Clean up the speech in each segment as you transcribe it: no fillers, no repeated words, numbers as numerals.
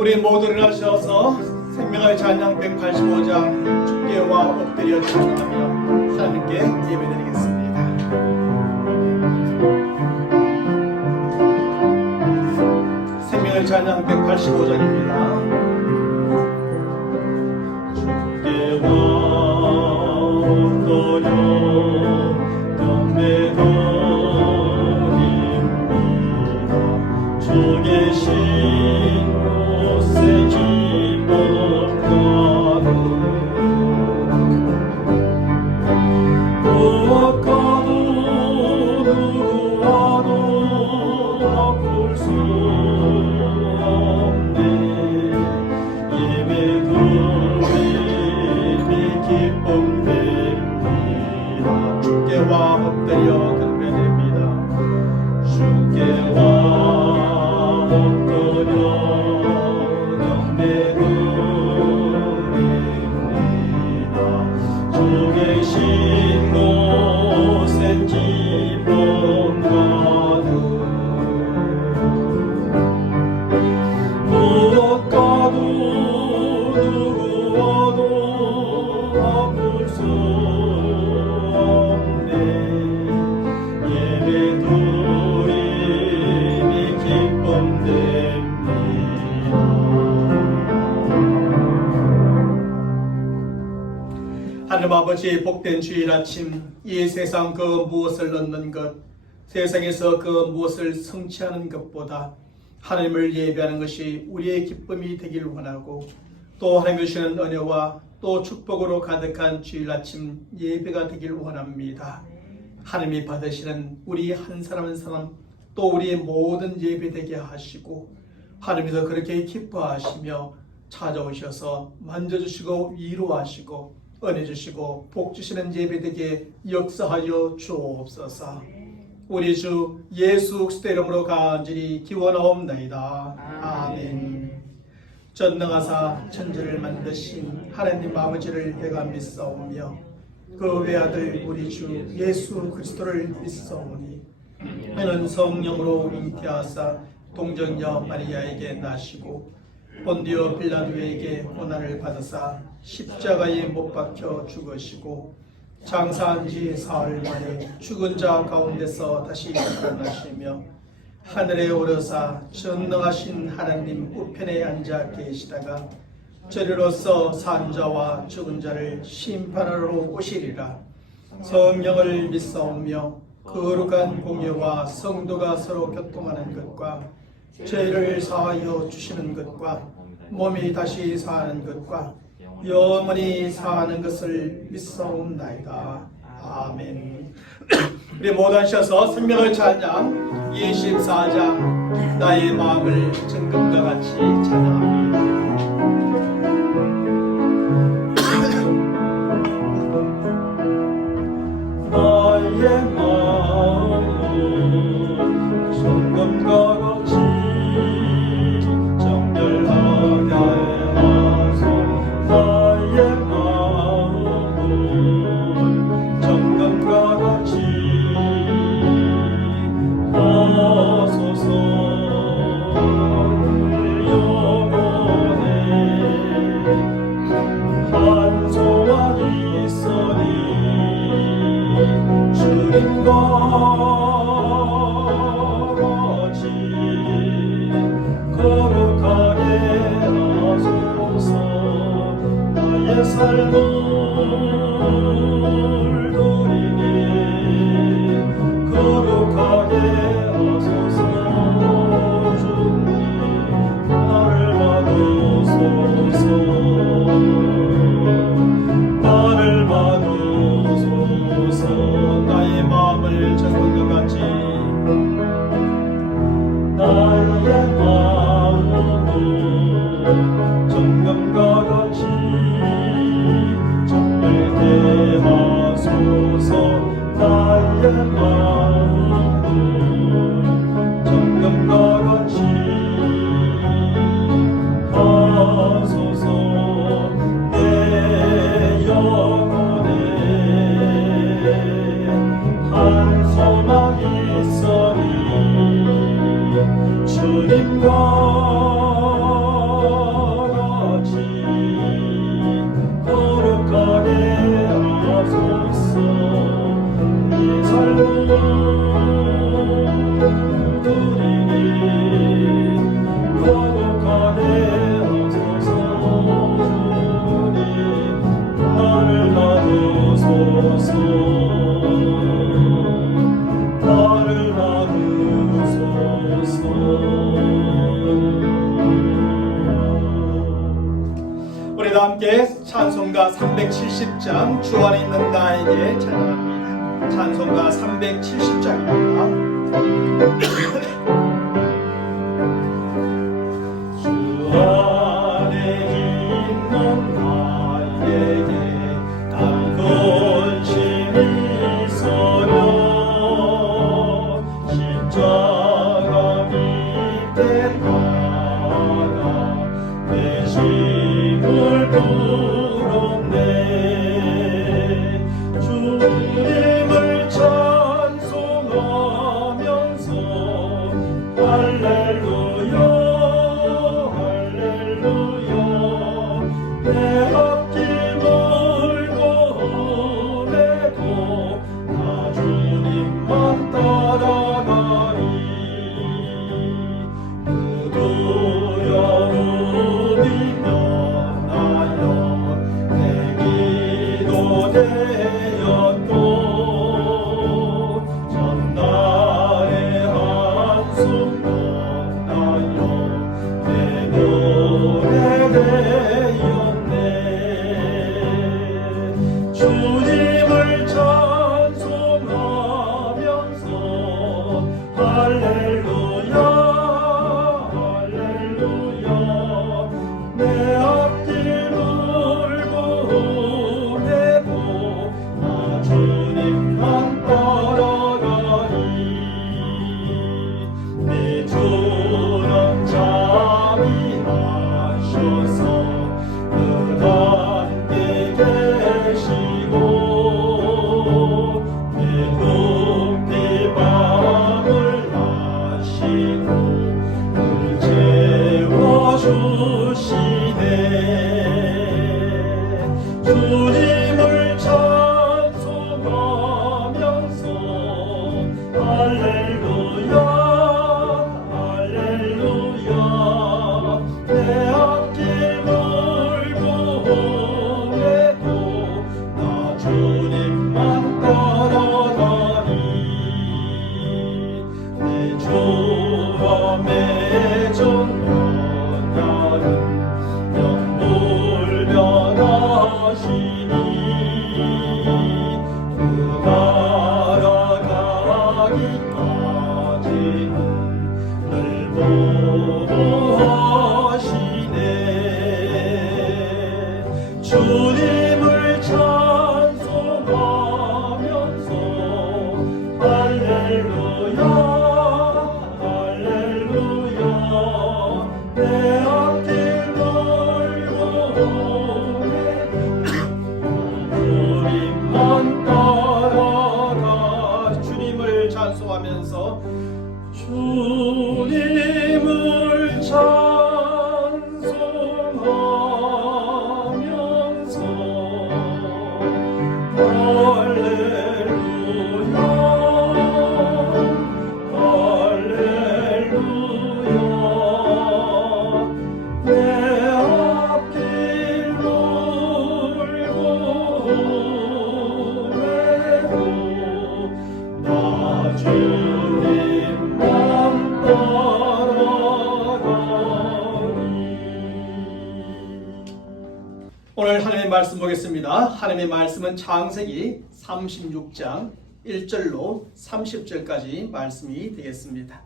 우리 모두 일어나셔서 생명의 찬양 185장 주께와 엎드려 찬양하며 하나님께 예배드리겠습니다. 생명의 찬양 185장입니다. 주께와 엎드려 경배드립니다. 주 계신 곳에 기뻐하는 무엇과도 누구와도 바꿀 수 없네. 예배드림이 기쁨됩니다. 주께와 엎드려 경배드립니다. 주께와 엎드려 경배드립니다. 주 계신 곳에 기쁨 가득 무엇과도 누구와도 바꿀 수 없네. 예배드림이 기쁨됩니다. 하나님 아버지, 복된 주일 아침, 이 세상 그 무엇을 얻는 것, 세상에서 그 무엇을 성취하는 것보다 하나님을 예배하는 것이 우리의 기쁨이 되길 원하고, 또 하나님이 주시는 은혜와 또 축복으로 가득한 주일 아침 예배가 되길 원합니다. 하나님이 받으시는 우리 한 사람 한 사람, 또 우리의 모든 예배 되게 하시고, 하나님께서 그렇게 기뻐하시며 찾아오셔서 만져주시고 위로하시고 은혜 주시고 복 주시는 예배 되게 역사하여 주옵소서. 우리 주 예수 그리스도 이름으로 간절히 기원하옵나이다. 아멘. 전능하사 천지를 만드신 하나님 아버지를 내가 믿사오며 그 외아들 우리 주 예수 그리스도를 믿사오니 그는 성령으로 잉태하사 동정녀 마리아에게 나시고 본디오 빌라도에게 고난을 받으사 십자가에 못 박혀 죽으시고 장사한 지 사흘 만에 죽은 자 가운데서 다시 살아나시며 하늘에 오르사 전능하신 하나님 우편에 앉아 계시다가 저리로서 산 자와 죽은 자를 심판하러 오시리라. 성령을 믿사오며 거룩한 공예와 성도가 서로 교통하는 것과 죄를 사하여 주시는 것과 몸이 다시 사는 것과 영원히 사는 것을 믿사옵나이다. 아멘. 우리 모두 하셔서 생명의 찬양 24장 나의 마음을 정금과 같이 찬양합니다. 나의 마음을 정금과 같이 정결하게 하소. 나의 마음을 정금과 같이 하소서. 영원에 한 소망 있으니 주님과 같이 거룩하게 하소서. 나의 삶을 드리니 거룩하게 하소서. 주님 나를 받으소서. 나를 받으소서. 나의 마음을 정금과 같이 나의 마음을 정금과 같이 정결케 하소서. 나의 마음을 정금과 같이 하소서. 내 영혼에 한 소망 있으니 주님과 우리 다 함께 찬송가 370장 주 안에 있는 나에게 찬양합니다. 찬송가 370장입니다. 주 안에 있는 나에게 난 근심이 있어요. 십자가 밑에 가라 내 힘을 부르네. 주님을 찬송하면서 할렐루야 할렐루야 내 앞길 멀고 험해도 나 주님만 따라가리. 두려움이 면하여 내 기도 되었고 전날의 한숨 건나여 내 노래 되었네. 주님을 찬송하면서 할렐루야 할렐루야 내 앞길 멀고 험해도 나 주님만 따라가리. 내 주는 잠이 나셔서 늘 함께 계시고 내 눈빛 밤을 마시고 늘 채워주시네. 주님을 찬송하면서 할렐루야 할렐루야 내 앞길 멀고 험해도 나 주님만 따라가리. 내 주와 맺은 연약은 영불 변하시니 그 나라 가기까지는 늘 보호하시네. 주님을 찬송하면서 할렐루야 할렐루야 내 앞길 멀고 험해도 주님만 따라가. 주님을 찬송하면서 주님을 찬송하면서 할렐루야 할렐루야 내 앞길 멀고 험해도 나 주님만 따라가리. 오늘 하나님의 말씀 보겠습니다. 하나님의 말씀은 창세기 36장 1절로 30절까지 말씀이 되겠습니다.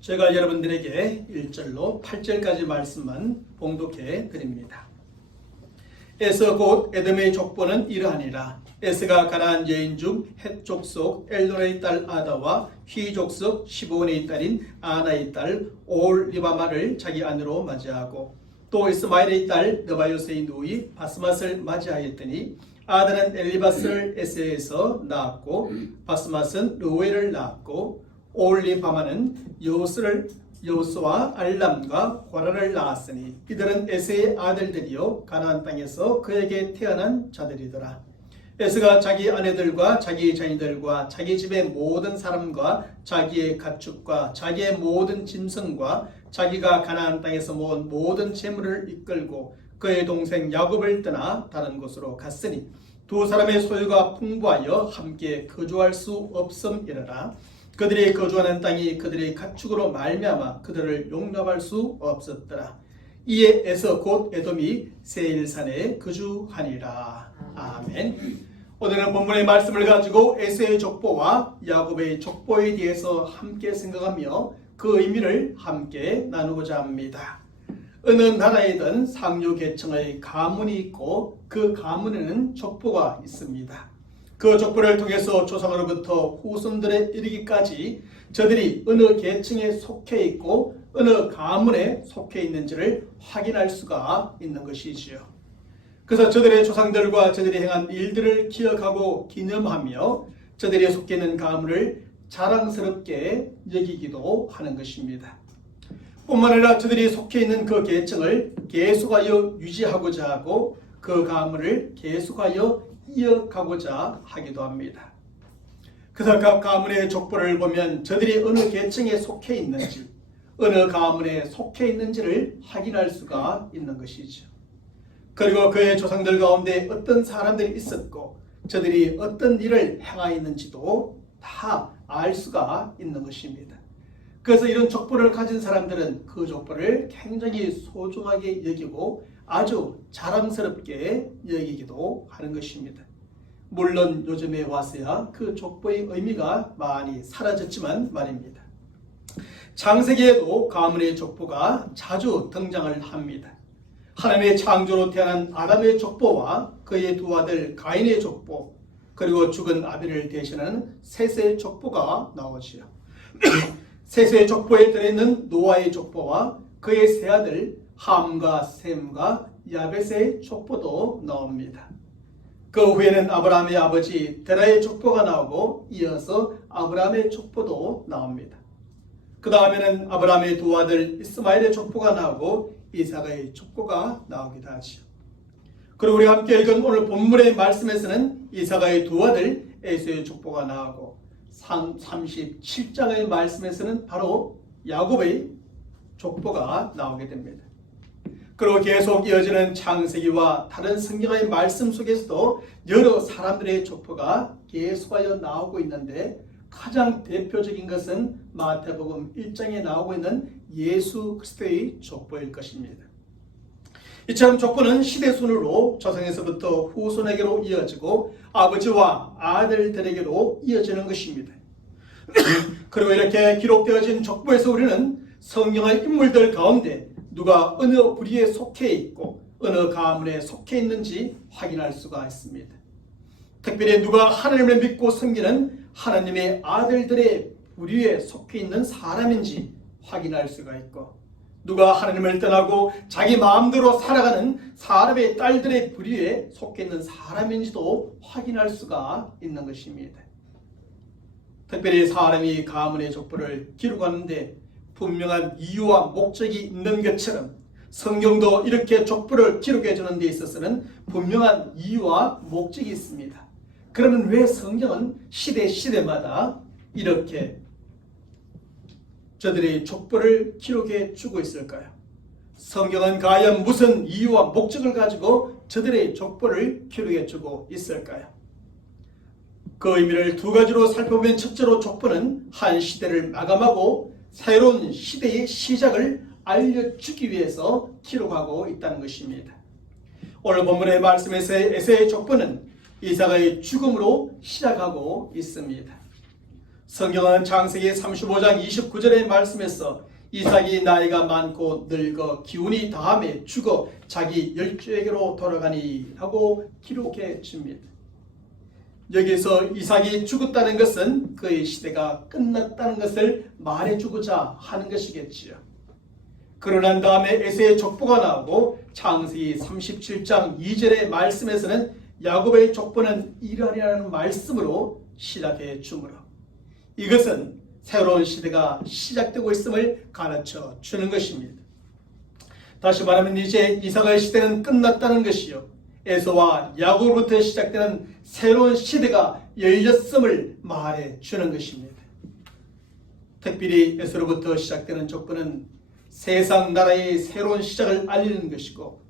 제가 여러분들에게 1절로 8절까지 말씀만 봉독해 드립니다. 에서 곧 에돔의 족보는 이러하니라. 에스가 가나안 여인 중 헷 족속 엘론의 딸 아다와 휘 족속 시브온의 딸인 아나의 딸 올리바마를 자기 아내로 맞이하고 또 이스마엘의 딸 느바요스의 누이 바스맛을 맞이하였더니 아다는 엘리바스를 에세에서 낳았고 바스맛은 르웨를 낳았고 올리바마는 여우스와 알람과 고라를 낳았으니 이들은 에세의 아들들이요 가나안 땅에서 그에게 태어난 자들이더라. 에스가 자기 아내들과 자기 자녀들과 자기 집의 모든 사람과 자기의 가축과 자기의 모든 짐승과 자기가 가나안 땅에서 모은 모든 재물을 이끌고 그의 동생 야곱을 떠나 다른 곳으로 갔으니 두 사람의 소유가 풍부하여 함께 거주할 수 없음이러나 그들이 거주하는 땅이 그들의 가축으로 말미암아 그들을 용납할 수 없었더라. 이에 에서 곧 에돔이 세일산에 거주하니라. 아멘. 오늘은 본문의 말씀을 가지고 에서의 족보와 야곱의 족보에 대해서 함께 생각하며 그 의미를 함께 나누고자 합니다. 어느 나라에든 상류 계층의 가문이 있고 그 가문에는 족보가 있습니다. 그 족보를 통해서 조상으로부터 후손들에 이르기까지 저들이 어느 계층에 속해 있고 어느 가문에 속해 있는지를 확인할 수가 있는 것이지요. 그래서 저들의 조상들과 저들이 행한 일들을 기억하고 기념하며 저들이 속해 있는 가문을 자랑스럽게 여기기도 하는 것입니다. 뿐만 아니라 저들이 속해 있는 그 계층을 계속하여 유지하고자 하고 그 가문을 계속하여 이어가고자 하기도 합니다. 그래서 각 가문의 족보를 보면 저들이 어느 계층에 속해 있는지 어느 가문에 속해 있는지를 확인할 수가 있는 것이죠. 그리고 그의 조상들 가운데 어떤 사람들이 있었고 저들이 어떤 일을 행하였는지도 다 알 수가 있는 것입니다. 그래서 이런 족보를 가진 사람들은 그 족보를 굉장히 소중하게 여기고 아주 자랑스럽게 여기기도 하는 것입니다. 물론 요즘에 와서야 그 족보의 의미가 많이 사라졌지만 말입니다. 창세기에도 가문의 족보가 자주 등장을 합니다. 하나님의 창조로 태어난 아담의 족보와 그의 두 아들 가인의 족보, 그리고 죽은 아벨을 대신하는 셋의 족보가 나오지요. 셋의 족보에 들어있는 노아의 족보와 그의 세 아들 함과 셈과 야벳의 족보도 나옵니다. 그 후에는 아브라함의 아버지 데라의 족보가 나오고 이어서 아브라함의 족보도 나옵니다. 그 다음에는 아브라함의 두 아들 이스마엘의 족보가 나오고 이삭의 족보가 나오기도 하죠. 그리고 우리가 함께 읽은 오늘 본문의 말씀에서는 이삭의 두 아들 에서의 족보가 나오고 37장의 말씀에서는 바로 야곱의 족보가 나오게 됩니다. 그리고 계속 이어지는 창세기와 다른 성경의 말씀 속에서도 여러 사람들의 족보가 계속하여 나오고 있는데 가장 대표적인 것은 마태복음 1장에 나오고 있는 예수 그리스도의 족보일 것입니다. 이처럼 족보는 시대순으로 조상에서부터 후손에게로 이어지고 아버지와 아들들에게로 이어지는 것입니다. 그리고 이렇게 기록되어진 족보에서 우리는 성경의 인물들 가운데 누가 어느 부류에 속해 있고 어느 가문에 속해 있는지 확인할 수가 있습니다. 특별히 누가 하나님을 믿고 섬기는 하나님의 아들들의 부류에 속해 있는 사람인지 확인할 수가 있고 누가 하나님을 떠나고 자기 마음대로 살아가는 사람의 딸들의 부류에 속해 있는 사람인지도 확인할 수가 있는 것입니다. 특별히 사람이 가문의 족보를 기록하는데 분명한 이유와 목적이 있는 것처럼 성경도 이렇게 족보를 기록해 주는 데 있어서는 분명한 이유와 목적이 있습니다. 그러면 왜 성경은 시대마다 이렇게 저들의 족보를 기록해 주고 있을까요? 성경은 과연 무슨 이유와 목적을 가지고 저들의 족보를 기록해 주고 있을까요? 그 의미를 두 가지로 살펴보면 첫째로 족보는 한 시대를 마감하고 새로운 시대의 시작을 알려주기 위해서 기록하고 있다는 것입니다. 오늘 본문의 말씀에서 에서의 족보는 이삭의 죽음으로 시작하고 있습니다. 성경은 창세기 35장 29절의 말씀에서 이삭이 나이가 많고 늙어 기운이 다함에 죽어 자기 열조에게로 돌아가니 하고 기록해 줍니다. 여기서 이삭이 죽었다는 것은 그의 시대가 끝났다는 것을 말해주고자 하는 것이겠지요. 그러난 다음에 에서의 족보가 나오고 창세기 37장 2절의 말씀에서는 야곱의 족보는 이러하리라는 말씀으로 시작해 주므로 이것은 새로운 시대가 시작되고 있음을 가르쳐 주는 것입니다. 다시 말하면 이제 이삭의 시대는 끝났다는 것이요 에서와 야곱으로부터 시작되는 새로운 시대가 열렸음을 말해 주는 것입니다. 특별히 에서로부터 시작되는 족보는 세상 나라의 새로운 시작을 알리는 것이고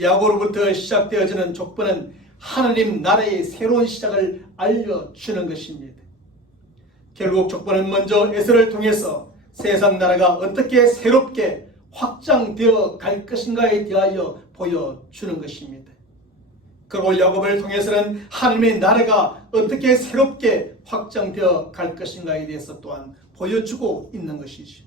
야곱으로부터 시작되어지는 족보는 하나님 나라의 새로운 시작을 알려주는 것입니다. 결국 족보는 먼저 에스라를 통해서 세상 나라가 어떻게 새롭게 확장되어 갈 것인가에 대하여 보여주는 것입니다. 그리고 야곱을 통해서는 하나님의 나라가 어떻게 새롭게 확장되어 갈 것인가에 대해서 또한 보여주고 있는 것이죠.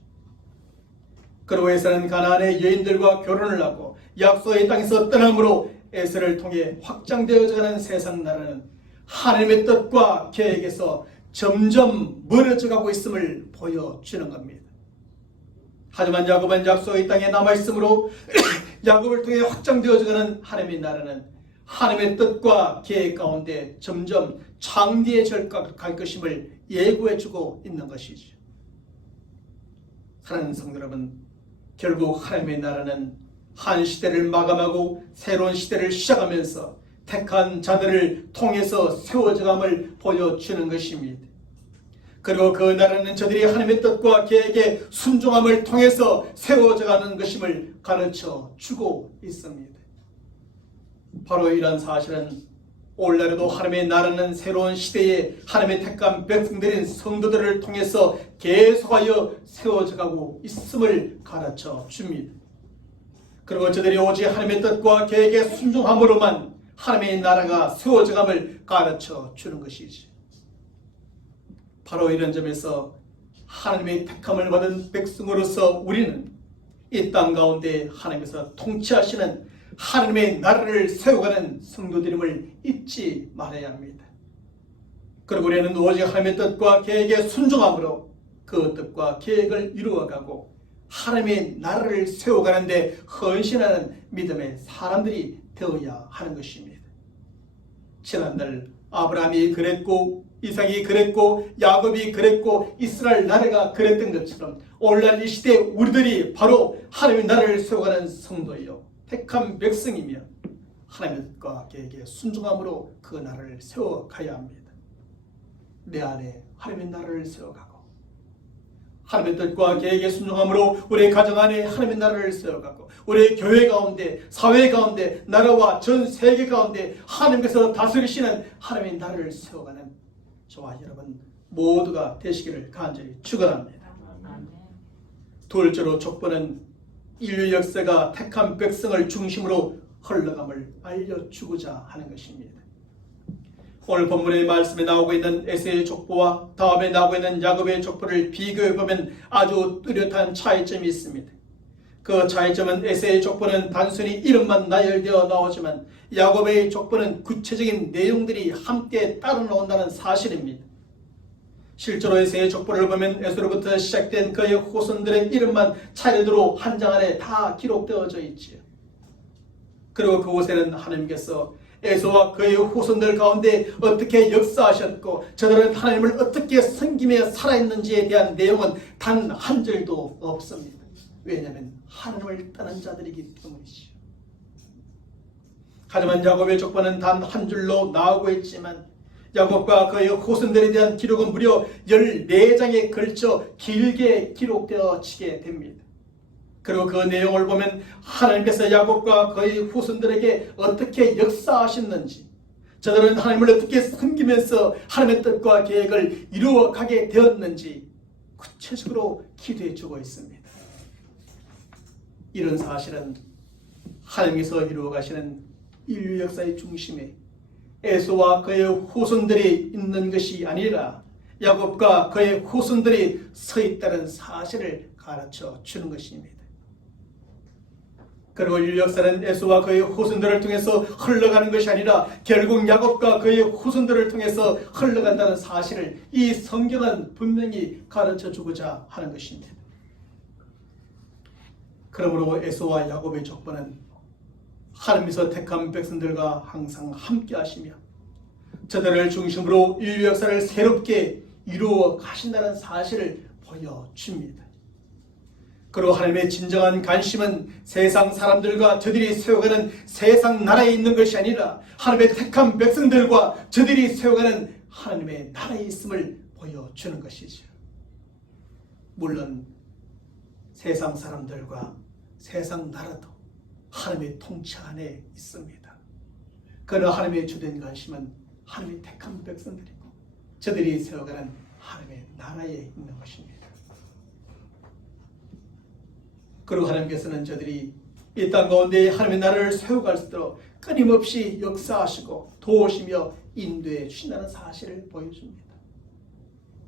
그리고 에서는 가나안의 여인들과 결혼을 하고 약속의 땅에서 떠남으로 에서를 통해 확장되어져 가는 세상 나라는 하나님의 뜻과 계획에서 점점 멀어져 가고 있음을 보여주는 겁니다. 하지만 야곱은 약속의 땅에 남아있으므로 야곱을 통해 확장되어져 가는 하나님의 나라는 하나님의 뜻과 계획 가운데 점점 창대해질 갈 것임을 예고해주고 있는 것이죠. 사랑하는 성도 여러분, 결국 하나님의 나라는 한 시대를 마감하고 새로운 시대를 시작하면서 택한 자들을 통해서 세워져감을 보여주는 것입니다. 그리고 그 나라는 저들이 하나님의 뜻과 계획에 순종함을 통해서 세워져가는 것임을 가르쳐 주고 있습니다. 바로 이런 사실은 오늘날에도 하나님의 나라는 새로운 시대에 하나님의 택한 백성들인 성도들을 통해서 계속하여 세워져가고 있음을 가르쳐 줍니다. 그리고 저들이 오직 하나님의 뜻과 계획에 순종함으로만 하나님의 나라가 세워져감을 가르쳐 주는 것이지. 바로 이런 점에서 하나님의 택함을 받은 백성으로서 우리는 이 땅 가운데 하나님께서 통치하시는 하나님의 나라를 세워가는 성도들임을 잊지 말아야 합니다. 그리고 우리는 오직 하나님의 뜻과 계획에 순종함으로 그 뜻과 계획을 이루어가고 하나님의 나라를 세워가는데 헌신하는 믿음의 사람들이 되어야 하는 것입니다. 지난날 아브라함이 그랬고 이삭이 그랬고 야곱이 그랬고 이스라엘 나라가 그랬던 것처럼 오늘날 이 시대에 우리들이 바로 하나님의 나라를 세워가는 성도이요 택한 백성이며 하나님의 뜻과 계획에 순종함으로 그 나라를 세워가야 합니다. 내 안에 하나님의 나라를 세워가고 하나님의 뜻과 계획에 순종함으로 우리의 가정 안에 하나님의 나라를 세워가고 우리의 교회 가운데 사회 가운데 나라와 전 세계 가운데 하나님께서 다스리시는 하나님의 나라를 세워가는 저와 여러분 모두가 되시기를 간절히 축원합니다. 둘째로 족보는 인류 역사가 택한 백성을 중심으로 흘러감을 알려주고자 하는 것입니다. 오늘 본문의 말씀에 나오고 있는 에서의 족보와 다음에 나오고 있는 야곱의 족보를 비교해보면 아주 뚜렷한 차이점이 있습니다. 그 차이점은 에서의 족보는 단순히 이름만 나열되어 나오지만 야곱의 족보는 구체적인 내용들이 함께 따라 나온다는 사실입니다. 실제로 에서의 족보를 보면 에서로부터 시작된 그의 후손들의 이름만 차례대로 한 장 안에 다 기록되어져 있지요. 그리고 그곳에는 하나님께서 에서와 그의 후손들 가운데 어떻게 역사하셨고 저들은 하나님을 어떻게 섬기며 살아있는지에 대한 내용은 단 한 절도 없습니다. 왜냐하면 하나님을 떠난 자들이기 때문이지요. 하지만 야곱의 족보는 단 한 줄로 나오고 있지만 야곱과 그의 후손들에 대한 기록은 무려 14장에 걸쳐 길게 기록되어지게 됩니다. 그리고 그 내용을 보면 하나님께서 야곱과 그의 후손들에게 어떻게 역사하셨는지 저들은 하나님을 어떻게 섬기면서 하나님의 뜻과 계획을 이루어가게 되었는지 구체적으로 기도해 주고 있습니다. 이런 사실은 하나님께서 이루어가시는 인류 역사의 중심에 에서와 그의 후손들이 있는 것이 아니라 야곱과 그의 후손들이 서 있다는 사실을 가르쳐 주는 것입니다. 그리고 인류 역사는 에서와 그의 후손들을 통해서 흘러가는 것이 아니라 결국 야곱과 그의 후손들을 통해서 흘러간다는 사실을 이 성경은 분명히 가르쳐 주고자 하는 것입니다. 그러므로 에서와 야곱의 족보는 하나님께서 택한 백성들과 항상 함께 하시며 저들을 중심으로 인류 역사를 새롭게 이루어 가신다는 사실을 보여줍니다. 그리고 하나님의 진정한 관심은 세상 사람들과 저들이 세워가는 세상 나라에 있는 것이 아니라 하나님의 택한 백성들과 저들이 세워가는 하나님의 나라에 있음을 보여주는 것이죠. 물론 세상 사람들과 세상 나라도 하나님의 통치 안에 있습니다. 그러나 하나님의 주된 관심은 하나님의 택한 백성들이고 저들이 세워가는 하나님의 나라에 있는 것입니다. 그리고 하나님께서는 저들이 이 땅 가운데 하나님의 나라를 세워갈 수 있도록 끊임없이 역사하시고 도우시며 인도해 주신다는 사실을 보여줍니다.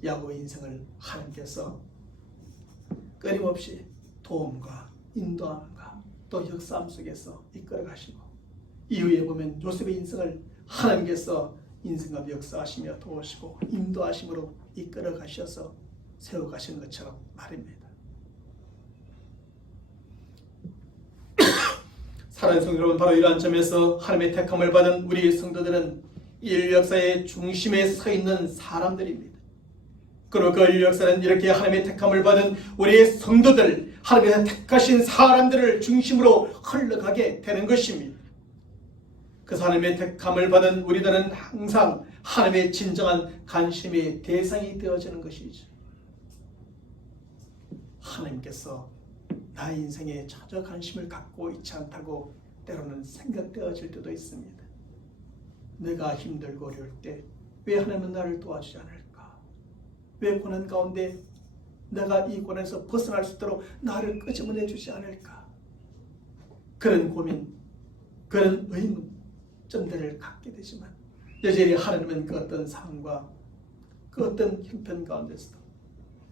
야곱의 인생을 하나님께서 끊임없이 도움과 인도함과 또 역사함 속에서 이끌어 가시고 이후에 보면 요셉의 인생을 하나님께서 인생과 역사하시며 도우시고 인도하심으로 이끌어 가셔서 세워 가시는 것처럼 말입니다. 사랑하는 성도 여러분, 바로 이러한 점에서 하나님의 택함을 받은 우리 성도들은 인류 역사의 중심에 서 있는 사람들입니다. 그리고 그 인류 역사는 이렇게 하나님의 택함을 받은 우리의 성도들, 하나님의 택하신 사람들을 중심으로 흘러가게 되는 것입니다. 그 하나님의 택함을 받은 우리들은 항상 하나님의 진정한 관심의 대상이 되어지는 것이죠. 하나님께서 나의 인생에 전혀 관심을 갖고 있지 않다고 때로는 생각되어질 때도 있습니다. 내가 힘들고 어려울 때 왜 하나님은 나를 도와주지 않을까? 왜 고난 가운데 내가 이 고난에서 벗어날 수 있도록 나를 끄집어내 주지 않을까? 그런 고민, 그런 의문점들을 갖게 되지만 여전히 하나님은 그 어떤 상황과 그 어떤 형편 가운데서도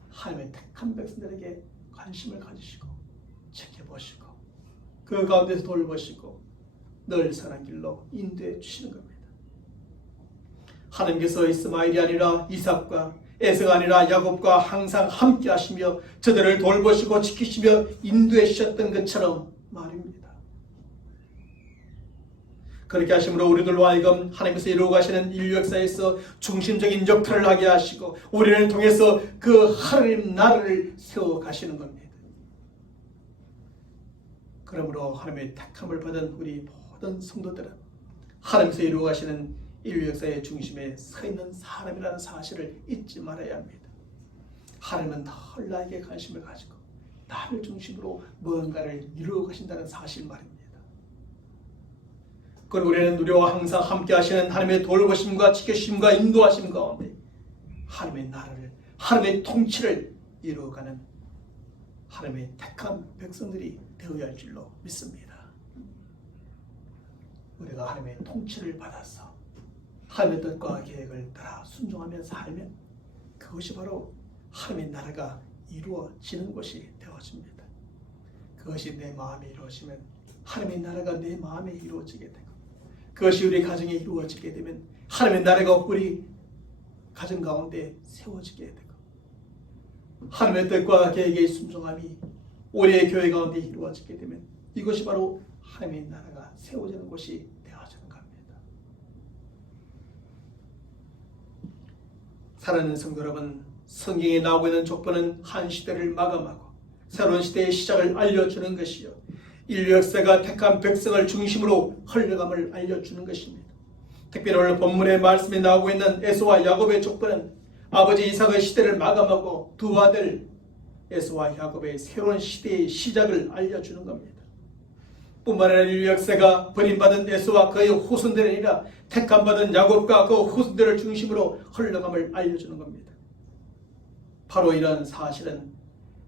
하나님의 택한 백성들에게 관심을 가지시고 지켜보시고 그 가운데서 돌보시고 늘 선한 길로 인도해 주시는 겁니다. 하나님께서 이스마엘이 아니라 이삭과 에서가 아니라 야곱과 항상 함께 하시며 저들을 돌보시고 지키시며 인도해 주셨던 것처럼 말입니다. 그렇게 하심으로 우리들로 하여금 하나님께서 이루어 가시는 인류 역사에서 중심적인 역할을 하게 하시고 우리를 통해서 그 하나님 나라를 세워 가시는 겁니다. 그러므로 하나님의 택함을 받은 우리 모든 성도들은 하나님께서 이루어 가시는 인류 역사의 중심에 서 있는 사람이라는 사실을 잊지 말아야 합니다. 하나님은 늘 나에게 관심을 가지고 나를 중심으로 무언가를 이루어 가신다는 사실 말입니다. 그리고 우리는 우리와 항상 함께 하시는 하나님의 돌보심과 지켜주심과 인도하심 가운데 하나님의 나라를, 하나님의 통치를 이루어가는 하나님의 택한 백성들이 되어야 할 줄로 믿습니다. 우리가 하나님의 통치를 받아서 하나님의 뜻과 계획을 따라 순종하며 살면 그것이 바로 하나님의 나라가 이루어지는 것이 되어집니다. 그것이 내 마음에 이루어지면 하나님의 나라가 내 마음에 이루어지게 되고 그것이 우리 가정에 이루어지게 되면 하나님의 나라가 우리 가정 가운데 세워지게 되고 하나님의 뜻과 계획의 순종함이 우리의 교회 가운데 이루어지게 되면 이것이 바로 하나님의 나라가 세워지는 것이 되어지는 겁니다. 사랑하는 성도 여러분, 성경에 나오고 있는 족보는 한 시대를 마감하고 새로운 시대의 시작을 알려주는 것이요 인류 역사가 택한 백성을 중심으로 흘러감을 알려주는 것입니다. 특별히 오늘 본문의 말씀에 나오고 있는 에서와 야곱의 족보는 아버지 이삭의 시대를 마감하고 두 아들 에서와 야곱의 새로운 시대의 시작을 알려주는 겁니다. 뿐만 아니라 인류 역사가 버림받은 에서와 그의 후손들이 아니라 택함받은 야곱과 그 후손들을 중심으로 흘러감을 알려주는 겁니다. 바로 이런 사실은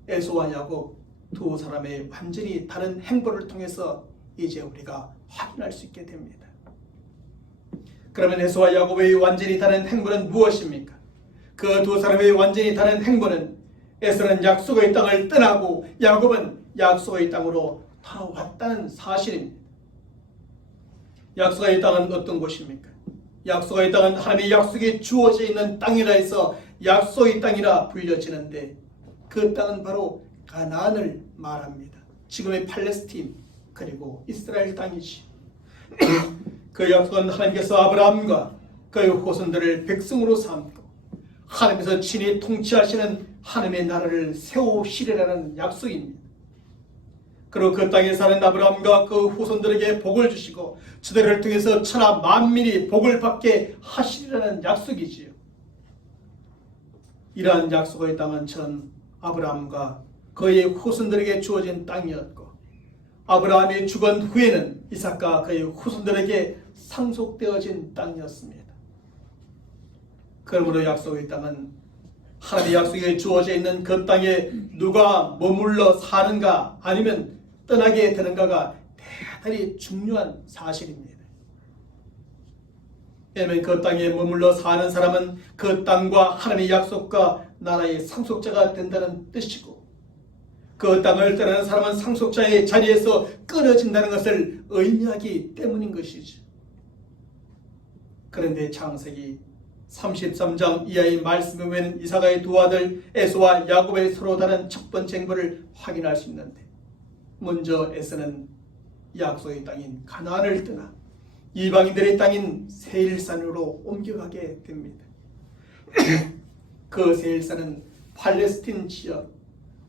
에서와 야곱 두 사람의 완전히 다른 행보를 통해서 이제 우리가 확인할 수 있게 됩니다. 그러면 에서와 야곱의 완전히 다른 행보는 무엇입니까? 그 두 사람의 완전히 다른 행보는 에서는 약속의 땅을 떠나고 야곱은 약속의 땅으로 돌아왔다는 사실입니다. 약속의 땅은 어떤 곳입니까? 약속의 땅은 하나님의 약속이 주어져 있는 땅이라 해서 약속의 땅이라 불려지는데 그 땅은 바로 가나안을 말합니다. 지금의 팔레스틴 그리고 이스라엘 땅이지. 그 약속은 하나님께서 아브라함과 그의 후손들을 백성으로 삼고 하나님께서 친히 통치하시는 하나님의 나라를 세우시리라는 약속입니다. 그리고 그 땅에 사는 아브라함과 그 후손들에게 복을 주시고 저들을 통해서 천하 만민이 복을 받게 하시리라는 약속이지요. 이러한 약속의 땅은 전 아브라함과 그의 후손들에게 주어진 땅이었고 아브라함이 죽은 후에는 이삭과 그의 후손들에게 상속되어진 땅이었습니다. 그러므로 약속의 땅은 하나님의 약속에 주어져 있는 그 땅에 누가 머물러 사는가 아니면 떠나게 되는가가 대단히 중요한 사실입니다. 왜냐하면 그 땅에 머물러 사는 사람은 그 땅과 하나님의 약속과 나라의 상속자가 된다는 뜻이고, 그 땅을 떠나는 사람은 상속자의 자리에서 끊어진다는 것을 의미하기 때문인 것이죠. 그런데 창세기 33장 이하의 말씀에 보면 이삭의 두 아들 에서와 야곱의 서로 다른 첫 번째 행보를 확인할 수 있는데, 먼저 에서는 약속의 땅인 가나안을 떠나 이방인들의 땅인 세일산으로 옮겨가게 됩니다. 그 세일산은 팔레스틴 지역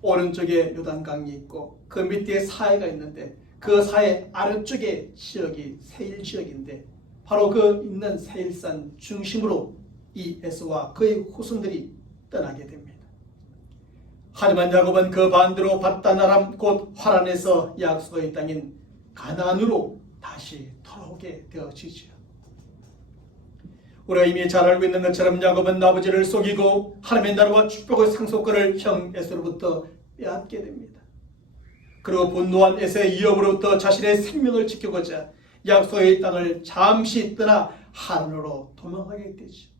오른쪽에 요단강이 있고 그 밑에 사해가 있는데, 그 사해 아래쪽에 지역이 세일 지역인데, 바로 그 있는 세일산 중심으로 이 에서와 그의 후손들이 떠나게 됩니다. 하지만 야곱은 그 반대로 밧단 아람 곧 화란에서 약속의 땅인 가나안으로 다시 돌아오게 되어지죠. 우리가 이미 잘 알고 있는 것처럼 야곱은 아버지를 속이고 하나님의 나라와 축복의 상속권을 형 에서로부터 빼앗게 됩니다. 그리고 분노한 에서의 위협으로부터 자신의 생명을 지키고자 약속의 땅을 잠시 떠나 하늘로 도망하게 되죠.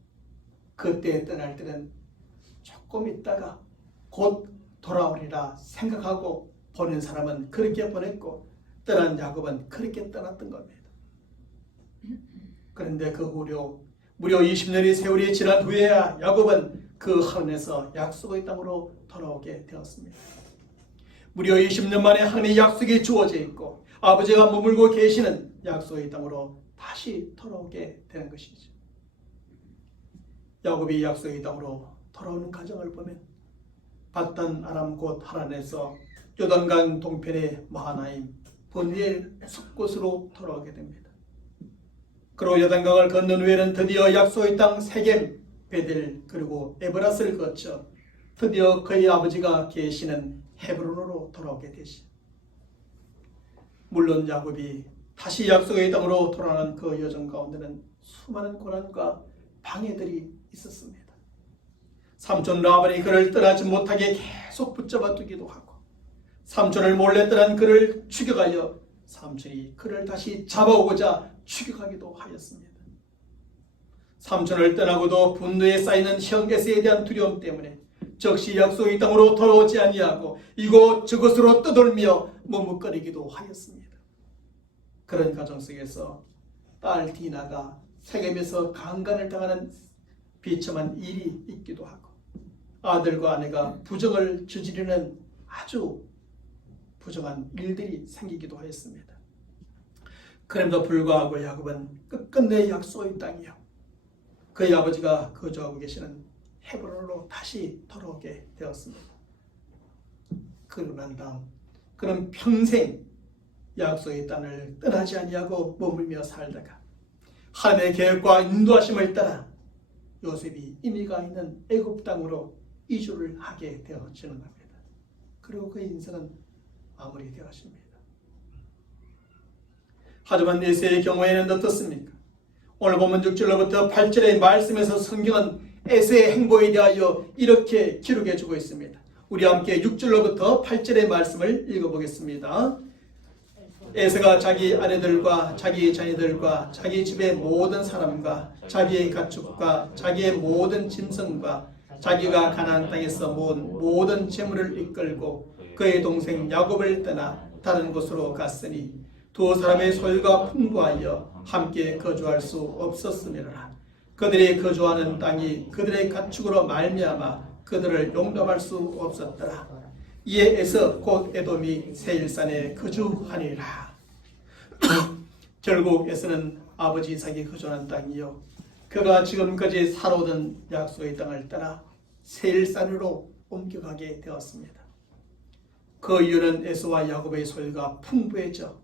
그때 떠날 때는 조금 있다가 곧 돌아오리라 생각하고 보낸 사람은 그렇게 보냈고 떠난 야곱은 그렇게 떠났던 겁니다. 그런데 그 후로 무려 20년의 세월이 지난 후에야 야곱은 그 하늘에서 약속의 땅으로 돌아오게 되었습니다. 무려 20년 만에 하나님의 약속이 주어져 있고 아버지가 머물고 계시는 약속의 땅으로 다시 돌아오게 되는 것이죠. 야곱이 약속의 땅으로 돌아오는 과정을 보면 밧단 아람 곧 하란에서 요단강 동편의 마하나임 브니엘 숲곳으로 돌아오게 됩니다. 그리고 요단강을 건넌 후에는 드디어 약속의 땅 세겜, 베델 그리고 에브라스를 거쳐 드디어 그의 아버지가 계시는 헤브론으로 돌아오게 되죠. 물론 야곱이 다시 약속의 땅으로 돌아오는 그 여정 가운데는 수많은 고난과 방해들이 있었습니다. 삼촌 라반이 그를 떠나지 못하게 계속 붙잡아 두기도 하고, 삼촌을 몰래 떠난 그를 추격하여 삼촌이 그를 다시 잡아오고자 추격하기도 하였습니다. 삼촌을 떠나고도 분노에 쌓이는 형 에서에 대한 두려움 때문에 적시 약속의 땅으로 돌아오지 아니하고 이곳저곳으로 떠돌며 머뭇거리기도 하였습니다. 그런 과정 속에서 딸 디나가 세겜에서 강간을 당하는 비참한 일이 있기도 하고, 아들과 아내가 부정을 저지르는 아주 부정한 일들이 생기기도 하였습니다. 그럼에도 불구하고 야곱은 끝끝내 약속의 땅이요 그의 아버지가 거주하고 계시는 헤브론으로 다시 돌아오게 되었습니다. 그러고 난 다음 그는 평생 약속의 땅을 떠나지 아니하고 머물며 살다가 하나님의 계획과 인도하심을 따라 요셉이 이미 가 있는 애굽 땅으로 이주를 하게 되어지는 겁니다. 그리고 그의 인생은 마무리되었습니다. 하지만 에서의 경우에는 어떻습니까? 오늘 본문 6절로부터 8절의 말씀에서 성경은 에서의 행보에 대하여 이렇게 기록해 주고 있습니다. 우리 함께 6절로부터 8절의 말씀을 읽어보겠습니다. 에서가 자기 아내들과 자기 자녀들과 자기 집의 모든 사람과 자기의 가축과 자기의 모든 짐승과 자기가 가나안 땅에서 모은 모든 재물을 이끌고 그의 동생 야곱을 떠나 다른 곳으로 갔으니 두 사람의 소유가 풍부하여 함께 거주할 수 없었음이라. 그들이 거주하는 땅이 그들의 가축으로 말미암아 그들을 용납할 수 없었더라. 이에 에서 곧 에돔이 세일산에 거주하니라. 결국 에서는 아버지 이삭이 거주하는 땅이요 그가 지금까지 살아오던 약속의 땅을 떠나 세일산으로 옮겨가게 되었습니다. 그 이유는 에서와 야곱의 소유가 풍부해져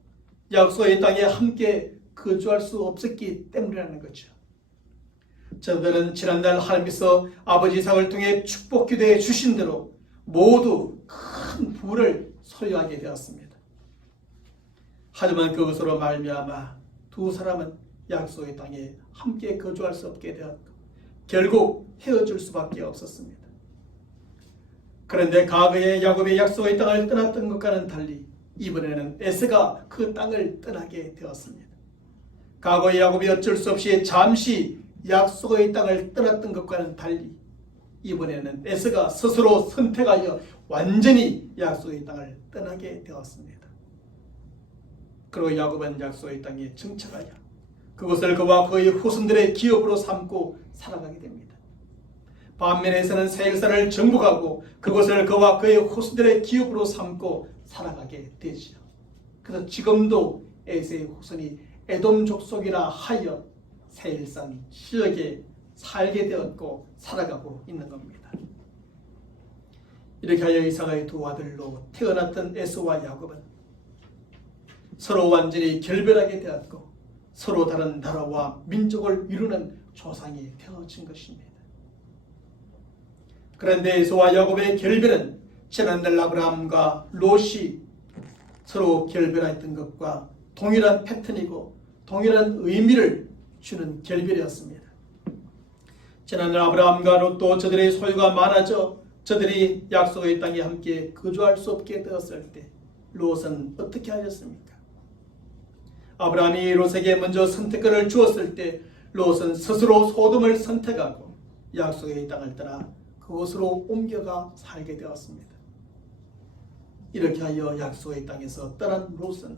약속의 땅에 함께 거주할 수 없었기 때문이라는 거죠. 저들은 지난날 하나님께서 아버지 이삭을 통해 축복 기도해 주신 대로 모두 큰 부를 소유하게 되었습니다. 하지만 그것으로 말미암아 두 사람은 약속의 땅에 함께 거주할 수 없게 되었고 결국 헤어질 수밖에 없었습니다. 그런데 과거에 야곱이 약속의 땅을 떠났던 것과는 달리 이번에는 에서가 그 땅을 떠나게 되었습니다. 과거의 야곱이 어쩔 수 없이 잠시 약속의 땅을 떠났던 것과는 달리 이번에는 에서가 스스로 선택하여 완전히 약속의 땅을 떠나게 되었습니다. 그리고 야곱은 약속의 땅에 정착하여 그것을 그와 그의 후손들의 기업으로 삼고 살아가게 됩니다. 반면에 에서는 세일산을 정복하고 그것을 그와 그의 후손들의 기업으로 삼고 살아가게 되죠. 그래서 지금도 에서의 후손이 에돔 족속이라 하여 세일산 지역에 살게 되었고 살아가고 있는 겁니다. 이렇게 하여 이삭의 두 아들로 태어났던 에서와 야곱은 서로 완전히 결별하게 되었고 서로 다른 나라와 민족을 이루는 조상이 되어진 것입니다. 그런데 에서와 야곱의 결별은 지난날 아브라함과 롯이 서로 결별했던 것과 동일한 패턴이고 동일한 의미를 주는 결별이었습니다. 지난날 아브라함과 롯도 저들의 소유가 많아져 저들이 약속의 땅에 함께 거주할 수 없게 되었을 때 롯은 어떻게 하였습니까? 아브라함이 롯에게 먼저 선택권을 주었을 때 롯은 스스로 소돔을 선택하고 약속의 땅을 떠나 그곳으로 옮겨가 살게 되었습니다. 이렇게 하여 약속의 땅에서 떠난 롯은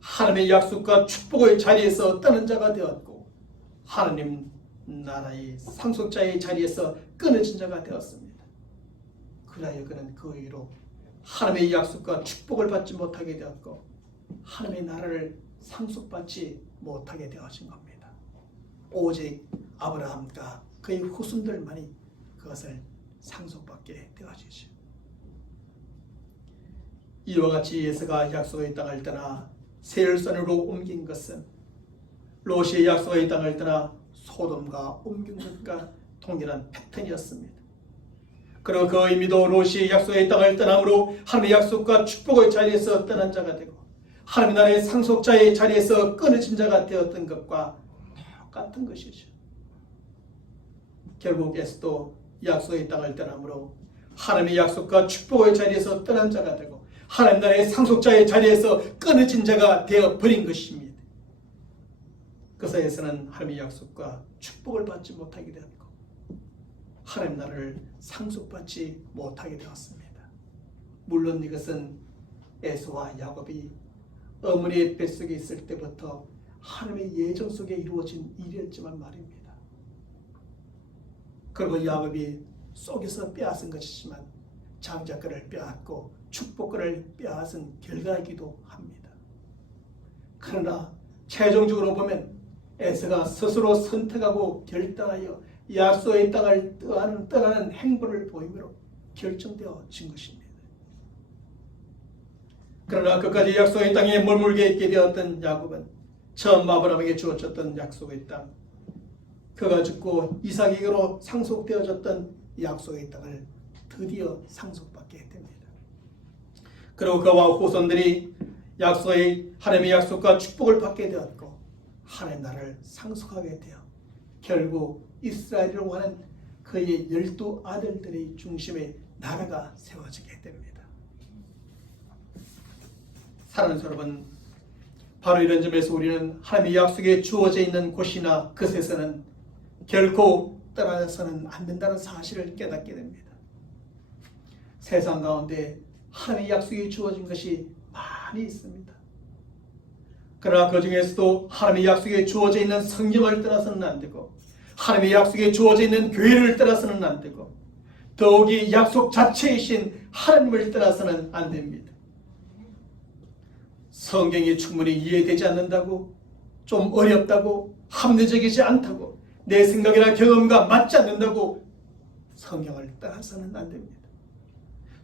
하나님의 약속과 축복의 자리에서 떠난 자가 되었고 하나님 나라의 상속자의 자리에서 끊어진 자가 되었습니다. 그리하여 그는 그 이후로 하나님의 약속과 축복을 받지 못하게 되었고 하나님의 나라를 상속받지 못하게 되어진 겁니다. 오직 아브라함과 그의 후손들만이 그것을 상속받게 되어지죠. 이와 같이 에서가 약속의 땅을 떠나 세일산으로 옮긴 것은 롯이 약속의 땅을 떠나 소돔과 옮긴 것과 동일한 패턴이었습니다. 그리고 그 의미도 롯이 약속의 땅을 떠남으로 하나님의 약속과 축복의 자리에서 떠난 자가 되고 하나님 나라의 상속자의 자리에서 끊어진 자가 되었던 것과 똑같은 것이죠. 결국 에서도 약속의 땅을 떠남으로 하나님의 약속과 축복의 자리에서 떠난 자가 되고 하나님 나라의 상속자의 자리에서 끊어진 자가 되어버린 것입니다. 그래서 에서는 하나님의 약속과 축복을 받지 못하게 되었고 하나님 나라를 상속받지 못하게 되었습니다. 물론 이것은 에서와 야곱이 어머니의 뱃속에 있을 때부터 하나님의 예정 속에 이루어진 일이었지만 말입니다. 그리고 야곱이 속에서 빼앗은 것이지만 장자권을 빼앗고 축복권을 빼앗은 결과이기도 합니다. 그러나 최종적으로 보면 에서가 스스로 선택하고 결단하여 약속의 땅을 떠나는 행보를 보임으로 결정되어진 것입니다. 그러나 끝까지 약속의 땅에 머물게 있게 되었던 야곱은 처음 아브라함에게 주어졌던 약속의 땅, 그가 죽고 이삭에게로 상속되어졌던 약속의 땅을 드디어 상속받게 됩니다. 그리고 그와 후손들이 약속의 하나님의 약속과 축복을 받게 되었고 하나님 나라를 상속하게 되어 결국 이스라엘이라고 하는 그의 12 아들들의 중심에 나라가 세워지게 됩니다. 사랑하는 여러분, 바로 이런 점에서 우리는 하나님의 약속에 주어져 있는 곳이나 그곳에서는 결코 떠나서는 안 된다는 사실을 깨닫게 됩니다. 세상 가운데 하나님의 약속이 주어진 것이 많이 있습니다. 그러나 그 중에서도 하나님의 약속에 주어져 있는 성경을 떠나서는 안 되고 하나님의 약속에 주어져 있는 교회를 떠나서는 안 되고 더욱이 약속 자체이신 하나님을 떠나서는 안 됩니다. 성경이 충분히 이해되지 않는다고, 좀 어렵다고, 합리적이지 않다고, 내 생각이나 경험과 맞지 않는다고 성경을 떠나서는 안 됩니다.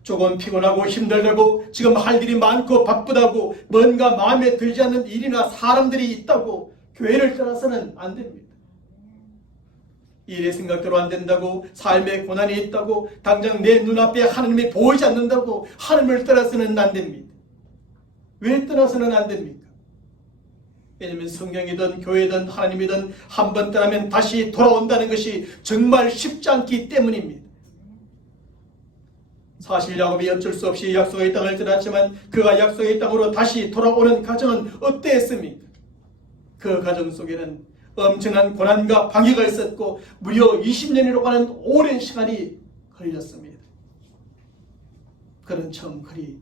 조금 피곤하고 힘들다고, 지금 할 일이 많고 바쁘다고, 뭔가 마음에 들지 않는 일이나 사람들이 있다고 교회를 떠나서는 안 됩니다. 일의 생각대로 안 된다고, 삶에 고난이 있다고, 당장 내 눈앞에 하나님이 보이지 않는다고 하나님을 떠나서는 안 됩니다. 왜 떠나서는 안 됩니까? 왜냐하면 성경이든 교회든 하나님이든 한 번 떠나면 다시 돌아온다는 것이 정말 쉽지 않기 때문입니다. 사실 야곱이 어쩔 수 없이 약속의 땅을 떠났지만 그가 약속의 땅으로 다시 돌아오는 과정은 어땠습니까? 그 과정 속에는 엄청난 고난과 방해가 있었고 무려 20년이라고 하는 오랜 시간이 걸렸습니다. 그는 처음 그리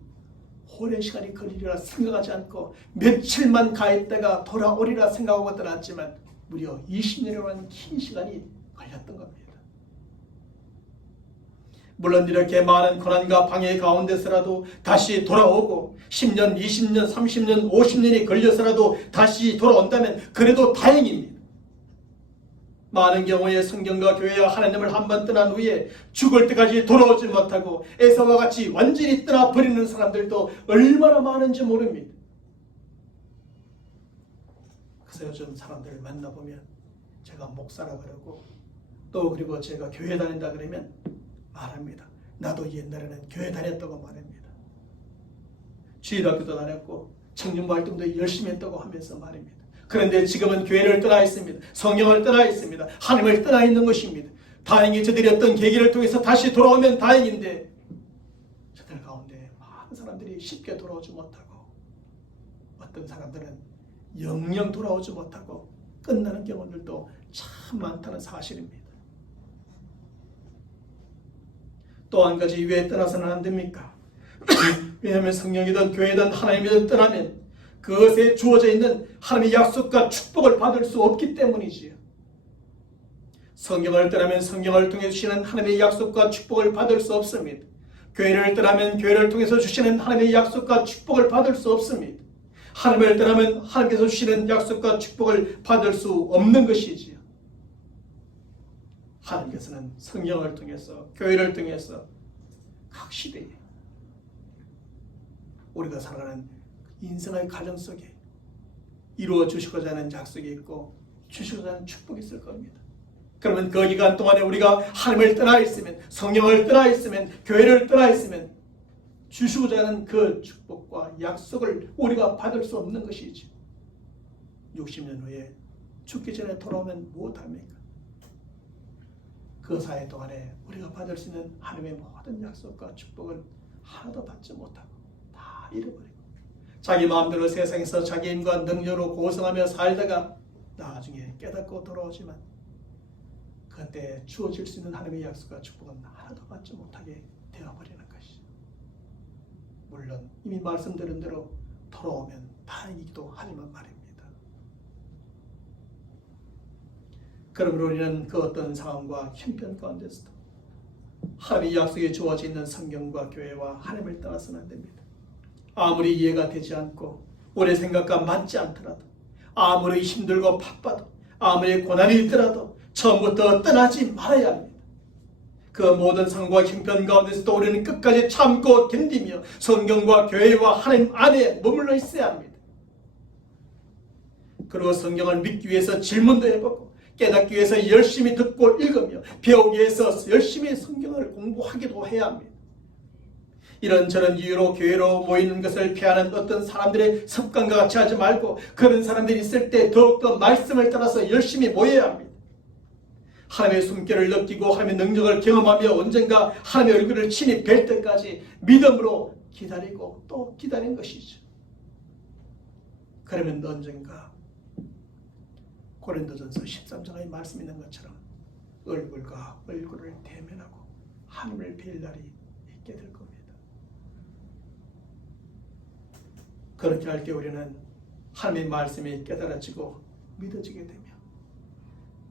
오랜 시간이 걸리리라 생각하지 않고 며칠만 가있다가 돌아오리라 생각하고 떠났지만 무려 20년이라는 하는 긴 시간이 걸렸던 겁니다. 물론 이렇게 많은 고난과 방해 가운데서라도 다시 돌아오고 10년, 20년, 30년, 50년이 걸려서라도 다시 돌아온다면 그래도 다행입니다. 많은 경우에 성경과 교회와 하나님을 한 번 떠난 후에 죽을 때까지 돌아오지 못하고 에사와 같이 완전히 떠나버리는 사람들도 얼마나 많은지 모릅니다. 그래서 요즘 사람들을 만나보면 제가 목사라 그러고 또 그리고 제가 교회 다닌다 그러면 말합니다. 나도 옛날에는 교회 다녔다고 말합니다. 주일학교도 다녔고 청년부 활동도 열심히 했다고 하면서 말입니다. 그런데 지금은 교회를 떠나 있습니다. 성경을 떠나 있습니다. 하나님을 떠나 있는 것입니다. 다행히 저들이 어떤 계기를 통해서 다시 돌아오면 다행인데 저들 가운데 많은 사람들이 쉽게 돌아오지 못하고 어떤 사람들은 영영 돌아오지 못하고 끝나는 경우들도 참 많다는 사실입니다. 또 한 가지 왜 떠나서는 안 됩니까? 왜냐하면 성령이든 교회든 하나님이든 떠나면 그것에 주어져 있는 하나님의 약속과 축복을 받을 수 없기 때문이지요. 성경을 떠나면 성경을 통해 주시는 하나님의 약속과 축복을 받을 수 없습니다. 교회를 떠나면 교회를 통해서 주시는 하나님의 약속과 축복을 받을 수 없습니다. 하나님을 떠나면 하나님께서 주시는 약속과 축복을 받을 수 없는 것이지요. 하나님께서는 성경을 통해서 교회를 통해서 각 시대에 우리가 살아가는 인생의 과정 속에 이루어 주시고자 하는 약속이 있고 주시고자 하는 축복이 있을 겁니다. 그러면 그 기간 동안에 우리가 하나님을 떠나 있으면 성령을 떠나 있으면 교회를 떠나 있으면 주시고자 하는 그 축복과 약속을 우리가 받을 수 없는 것이지. 60년 후에 죽기 전에 돌아오면 무엇합니까? 그 사회 동안에 우리가 받을 수 있는 하나님의 모든 약속과 축복을 하나도 받지 못하고 다 잃어버리고 자기 마음대로 세상에서 자기 힘과 능력으로 고성하며 살다가 나중에 깨닫고 돌아오지만 그때 주어질 수 있는 하나님의 약속과 축복은 하나도 받지 못하게 되어버리는 것이죠. 물론 이미 말씀드린 대로 돌아오면 다행이기도 하지만 말입니다. 그러므로 우리는 그 어떤 상황과 형편 가운데서도 하나님의 약속에 주어져 있는 성경과 교회와 하나님을 떠나서는 안 됩니다. 아무리 이해가 되지 않고 우리 생각과 맞지 않더라도 아무리 힘들고 바빠도 아무리 고난이 있더라도 처음부터 떠나지 말아야 합니다. 그 모든 상황과 형편 가운데서도 우리는 끝까지 참고 견디며 성경과 교회와 하나님 안에 머물러 있어야 합니다. 그리고 성경을 믿기 위해서 질문도 해보고 깨닫기 위해서 열심히 듣고 읽으며 배우기 위해서 열심히 성경을 공부하기도 해야 합니다. 이런저런 이유로 교회로 모이는 것을 피하는 어떤 사람들의 습관과 같이 하지 말고 그런 사람들이 있을 때 더욱더 말씀을 따라서 열심히 모여야 합니다. 하나님의 숨결을 느끼고 하나님의 능력을 경험하며 언젠가 하나님의 얼굴을 친히 뵐 때까지 믿음으로 기다리고 또 기다린 것이죠. 그러면 언젠가 고린도전서 13장의 말씀 있는 것처럼 얼굴과 얼굴을 대면하고 하나님을 뵐 날이 있게 될 겁니다. 그렇게 할 때 우리는 하나님의 말씀이 깨달아지고 믿어지게 되며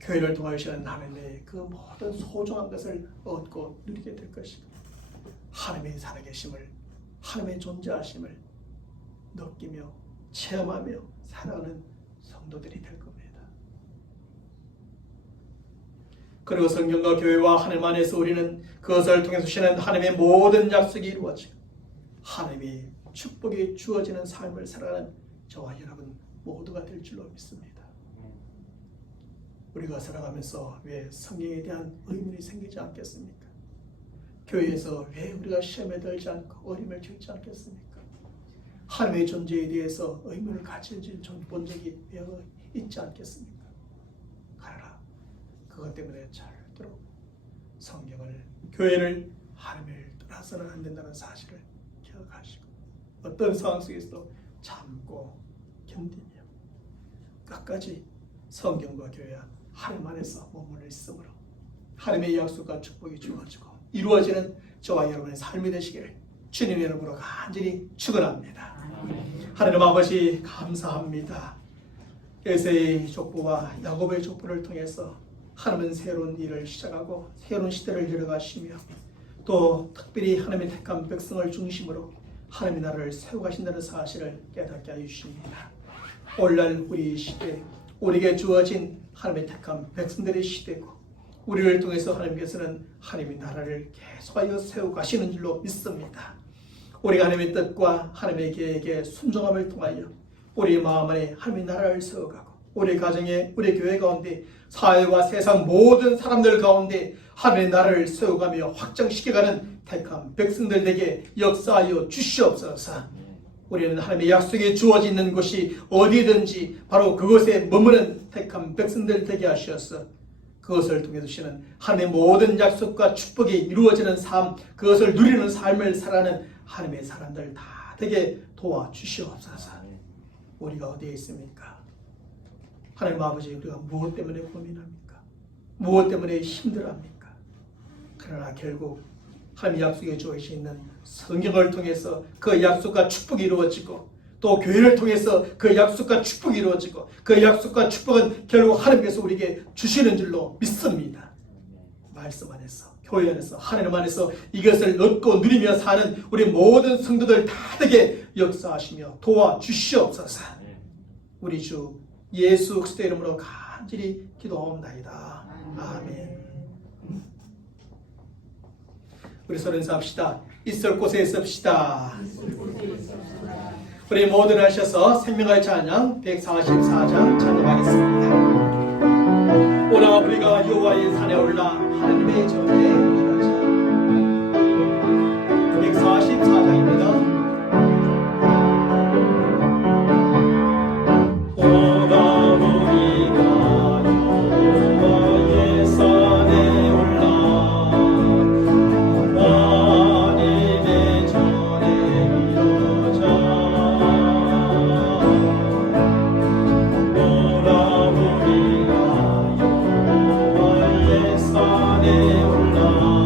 교회를 통하시는 하나님의 그 모든 소중한 것을 얻고 누리게 될 것이고 하나님의 살아계심을 하나님의 존재하심을 느끼며 체험하며 살아가는 성도들이 될 겁니다. 그리고 성경과 교회와 하나님 안에서 우리는 그것을 통해서 주시는 하나님의 모든 약속이 이루어지고 하나님의 축복이 주어지는 삶을 살아가는 저와 여러분 모두가 될 줄로 믿습니다. 우리가 살아가면서 왜 성경에 대한 의문이 생기지 않겠습니까? 교회에서 왜 우리가 시험에 들지 않고 어림을 겪지 않겠습니까? 하나님의 존재에 대해서 의문을 가진 본 적이 있지 않겠습니까? 그러나 그것 때문에 절대로 성경을, 교회를, 하나님을 떠나서는 안 된다는 사실을 기억하시고 어떤 상황 속에서도 참고 견디며 끝까지 성경과 교회와 하나님 안에서 머물러 있으므로 하나님의 약속과 축복이 주어지고 이루어지는 저와 여러분의 삶이 되시기를 주님의 이름으로 간절히 축원합니다. 하나님 아버지 감사합니다. 에세의 족보와 야곱의 족보를 통해서 하나님은 새로운 일을 시작하고 새로운 시대를 열어가시며 또 특별히 하나님의 택한 백성을 중심으로 하나님의 나라를 세워가신다는 사실을 깨닫게 하여 주십니다. 오늘날 우리 시대, 우리에게 주어진 하나님의 택한 백성들의 시대고 우리를 통해서 하나님께서는 하나님의 나라를 계속하여 세워가시는 줄로 믿습니다. 우리가 하나님의 뜻과 하나님의 계획에 순종함을 통하여 우리 마음 안에 하나님의 나라를 세워가고 우리 가정에, 우리 교회 가운데, 사회와 세상 모든 사람들 가운데 하나님의 나라를 세워가며 확장시켜가는 택한 백성들에게 역사하여 주시옵소서. 우리는 하나님의 약속에 주어져 있는 곳이 어디든지 바로 그곳에 머무는 택한 백성들 되게 하셔서 그것을 통해 주시는 하나님의 모든 약속과 축복이 이루어지는 삶, 그것을 누리는 삶을 살아가는 하나님의 사람들 다 되게 도와주시옵소서. 우리가 어디에 있습니까? 하나님 아버지, 우리가 무엇 때문에 고민합니까? 무엇 때문에 힘들어합니까? 그러나 결국 하나님 약속에 주어져 있는 성경을 통해서 그 약속과 축복이 이루어지고 또 교회를 통해서 그 약속과 축복이 이루어지고 그 약속과 축복은 결국 하나님께서 우리에게 주시는 줄로 믿습니다. 말씀 안에서, 교회 안에서, 하나님 안에서 이것을 얻고 누리며 사는 우리 모든 성도들 다 되게 역사하시며 도와주시옵소서. 우리 주 예수 그리스도의 이름으로 간절히 기도하옵나이다. 아멘. 우리 서로 인사합시다. 있을 곳에 섭시다. 우리 모두 하셔서 생명의 찬양 144장 찬양하겠습니다. 오라 우리가 여호와의 산에 올라 하나님의 전에 일하자. 144장입니다. 산에 올라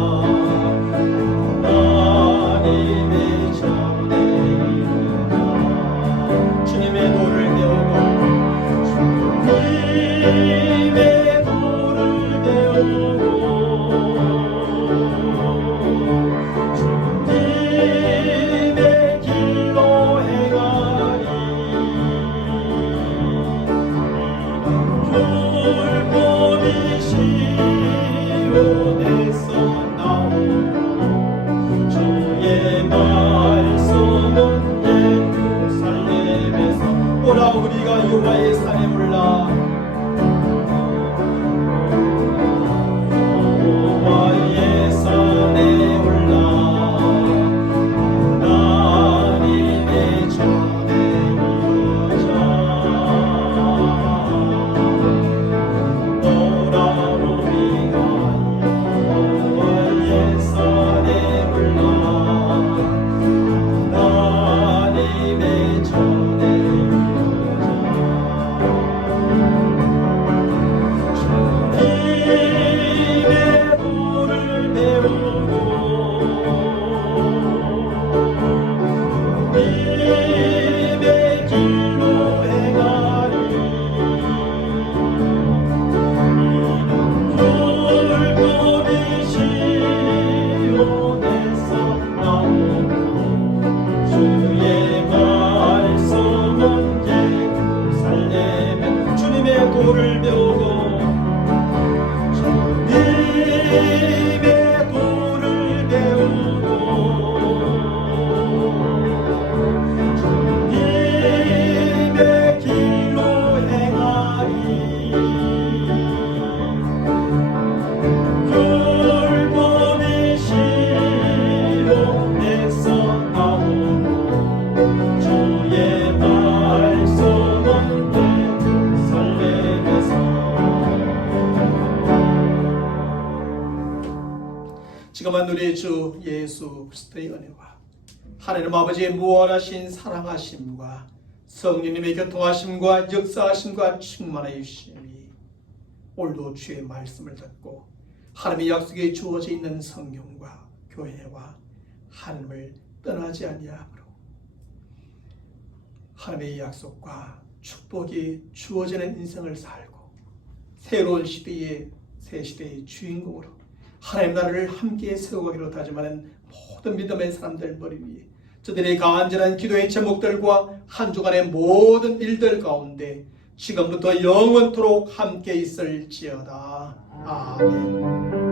주 예수 그리스도의 은혜와 하나님 아버지의 무한하신 사랑하심과 성령님의 교통하심과 역사하심과 충만하여 주시니 오늘도 주의 말씀을 듣고 하나님의 약속에 주어져 있는 성경과 교회와 하나님을 떠나지 아니하므로 하나님의 약속과 축복이 주어지는 인생을 살고 새로운 시대의 새 시대의 주인공으로 하나님 나라를 함께 세워가기로 다짐하는 모든 믿음의 사람들 머리 위에 저들의 간절한 기도의 제목들과 한 주간의 모든 일들 가운데 지금부터 영원토록 함께 있을지어다. 아멘.